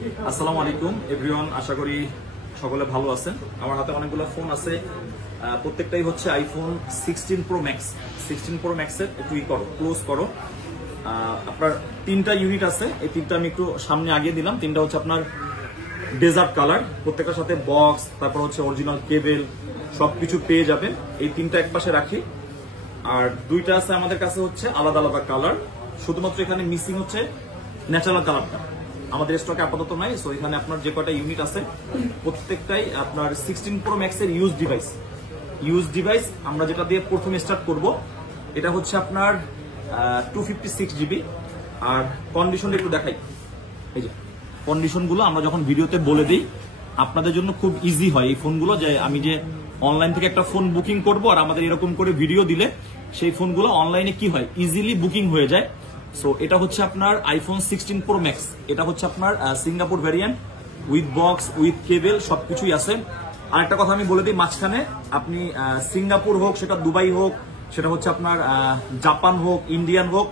আসসালামু আলাইকুম এভরিওয়ান, আশা করি সকলে ভালো আছেন। আমার হাতে অনেকগুলো ফোন আছে, প্রত্যেকটাই হচ্ছে আইফোন 16 প্রো ম্যাক্স। 16 প্রো ম্যাক্সের একটু ক্লোজ করো। আপনার তিনটা ইউনিট আছে, এই তিনটা আমি একটু সামনে আগিয়ে দিলাম। তিনটা হচ্ছে আপনার ডেজার্ট কালার, প্রত্যেকটার সাথে বক্স, তারপর হচ্ছে অরিজিনাল কেবেল সবকিছু পেয়ে যাবেন। এই তিনটা এক পাশে রাখি। আর দুইটা আছে আমাদের কাছে হচ্ছে আলাদা আলাদা কালার, শুধুমাত্র এখানে মিসিং হচ্ছে ন্যাচারাল কালারটা, আমাদের স্টকে আপাতত নাই। সো এখানে আপনার যে কয়টা ইউনিট আছে প্রত্যেকটাই আপনার 16 প্রো ম্যাক্সের ইউজ ডিভাইস। আমরা যেটা দিয়ে প্রথমে স্টার্ট করব এটা হচ্ছে আপনার 256 জিবি। আর কন্ডিশন একটু দেখাই, এই যে কন্ডিশনগুলো আমরা যখন ভিডিওতে বলে দিই আপনাদের জন্য খুব ইজি হয় এই ফোনগুলো, যে আমি যে অনলাইন থেকে একটা ফোন বুকিং করব আর আমাদের এরকম করে ভিডিও দিলে সেই ফোনগুলো অনলাইনে কি হয় ইজিলি বুকিং হয়ে যায়। সো এটা হচ্ছে আপনার আইফোন 16 প্রো ম্যাক্স। এটা হচ্ছে আপনার Singapore variant, with box with cable সবকিছুই আছে। আর একটা কথা আমি বলে দিই মাঝখানে, আপনি সিঙ্গাপুর হোক, সেটা দুবাই হোক, সেটা হচ্ছে আপনার জাপান হোক, ইন্ডিয়ান হোক,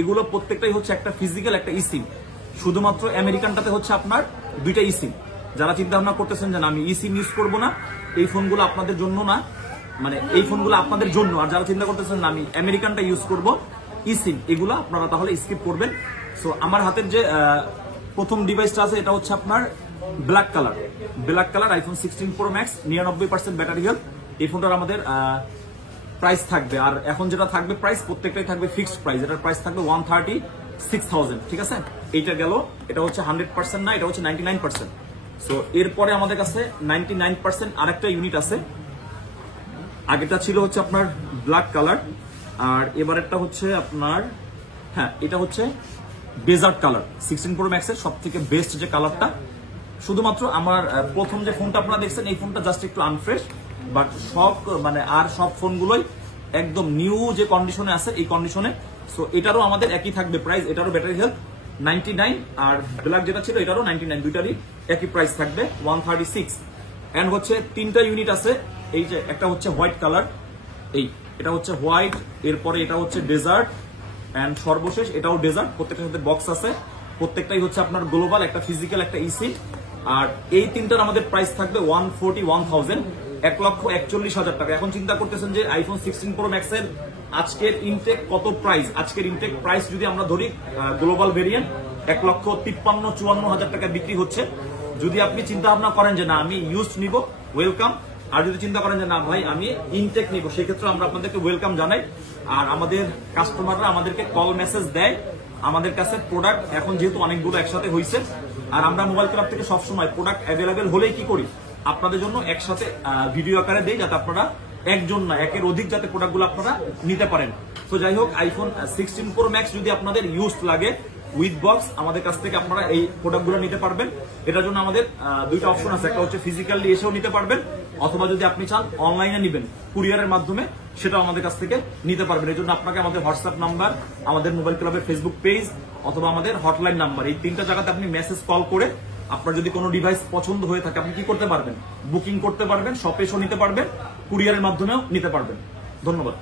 এগুলো প্রত্যেকটাই হচ্ছে একটা ফিজিক্যাল একটা ইসিম। শুধুমাত্র আমেরিকানটাতে হচ্ছে আপনার দুইটা ইসিম। যারা চিন্তা ভাবনা করতেছেন যে আমি ইসিম ইউজ করবো না, এই ফোনগুলো আপনাদের জন্য না, মানে এই ফোনগুলো আপনাদের জন্য। আর যারা চিন্তা করতেছেন আমি আমেরিকানটা ইউজ করবো ইসিম, এগুলো আপনারা তাহলে স্কিপ করবেন। সো আমার হাতের যে প্রথম ডিভাইসটা আছে এটা হচ্ছে আপনার black colour iPhone 16 pro max, 99% battery health. এই ফোনটার আমাদের প্রাইস থাকবে, আর এখন যেটা থাকবে প্রাইস প্রত্যেকটাই থাকবে ফিক্সড প্রাইস। এটার প্রাইস থাকবে 136,000, ঠিক আছে? এইটা গেল, এটা হচ্ছে 100% না, এটা হচ্ছে 99%। সো এরপরে আমাদের কাছে 99% আরেকটা ইউনিট আছে। আগেটা ছিল হচ্ছে আপনার ব্ল্যাক কালার, আর এবারেরটা হচ্ছে আপনার এটা হচ্ছে ডেজার্ট কালার। 16 প্রো ম্যাক্সের সব থেকে বেস্ট যে কালারটা। শুধুমাত্র আমার প্রথম যে ফোনটা আপনারা দেখছেন এই ফোনটা জাস্ট একটু আনফ্রেশ, বাট সব ফোনগুলোই একদম নিউ যে কন্ডিশনে আছে এই কন্ডিশনে। সো এটারও আমাদের একই থাকবে প্রাইস, এটারও ব্যাটারি হেলথ 99, আর ব্ল্যাক যেটা ছিল এটারও 99, দুইটারই একই প্রাইস থাকবে 136। এন্ড হচ্ছে তিনটা ইউনিট আছে, এই যে একটা হচ্ছে হোয়াইট কালার, এটা হচ্ছে হোয়াইট, এরপরে এটা হচ্ছে ডেজার্ট, এন্ড সর্বশেষ এটাও ডেজার্ট। প্রত্যেকটার সাথে বক্স আছে, প্রত্যেকটাই হচ্ছে আপনার গ্লোবাল, একটা ফিজিক্যাল, একটা ইসি। আর এই তিনটার আমাদের প্রাইস থাকবে 141,000, 1,41,000 টাকা। এখন চিন্তা করতেছেন যে আইফোন 16 প্রো ম্যাক্সের আজকের ইনটেক কত প্রাইস? আজকের ইনটেক প্রাইস যদি আমরা ধরি গ্লোবাল ভেরিয়েন্ট 1,53,54,000 টাকা বিক্রি হচ্ছে। যদি আপনি চিন্তা ভাবনা করেন যে না আমি ইউজড নিব, ওয়েলকাম। আর যদি চিন্তা করেন যে না ভাই আমি ইনটেক নিব, সেক্ষেত্রে আমরা আপনাদেরকে ওয়েলকাম জানাই। আর আমাদের কাস্টমাররা আমাদেরকে কল মেসেজ দেয়। আমাদের কাছে প্রোডাক্ট এখন যেহেতু অনেকগুলো একসাথে হয়েছে, আর আমরা মোবাইল ক্লাব থেকে সবসময় প্রোডাক্ট অ্যাভেলেবেল হলেই কি করি আপনাদের জন্য একসাথে ভিডিও আকারে দেই, যাতে আপনারা একজন না একের অধিক যাতে প্রোডাক্টগুলো আপনারা নিতে পারেন। তো যাই হোক, আইফোন 16 প্রো ম্যাক্স যদি আপনাদের ইউজ লাগে উইথ বক্স, আমাদের কাছ থেকে আপনারা এই প্রোডাক্টগুলো নিতে পারবেন। এটার জন্য আমাদের দুইটা অপশন আছে, একটা হচ্ছে ফিজিক্যালি এসেও নিতে পারবেন, অথবা যদি আপনি চান অনলাইনে নিবেন কুরিয়ারের মাধ্যমে, সেটাও আমাদের কাছ থেকে নিতে পারবেন। এই জন্য আপনাকে আমাদের হোয়াটসঅ্যাপ নাম্বার, আমাদের মোবাইল ক্লাবের ফেসবুক পেজ, অথবা আমাদের হটলাইন নাম্বার, এই তিনটা জায়গাতে আপনি মেসেজ কল করে আপনার যদি কোনো ডিভাইস পছন্দ হয়ে থাকে আপনি কি করতে পারবেন, বুকিং করতে পারবেন, শপে এসেও নিতে পারবেন, কুরিয়ারের মাধ্যমেও নিতে পারবেন। ধন্যবাদ।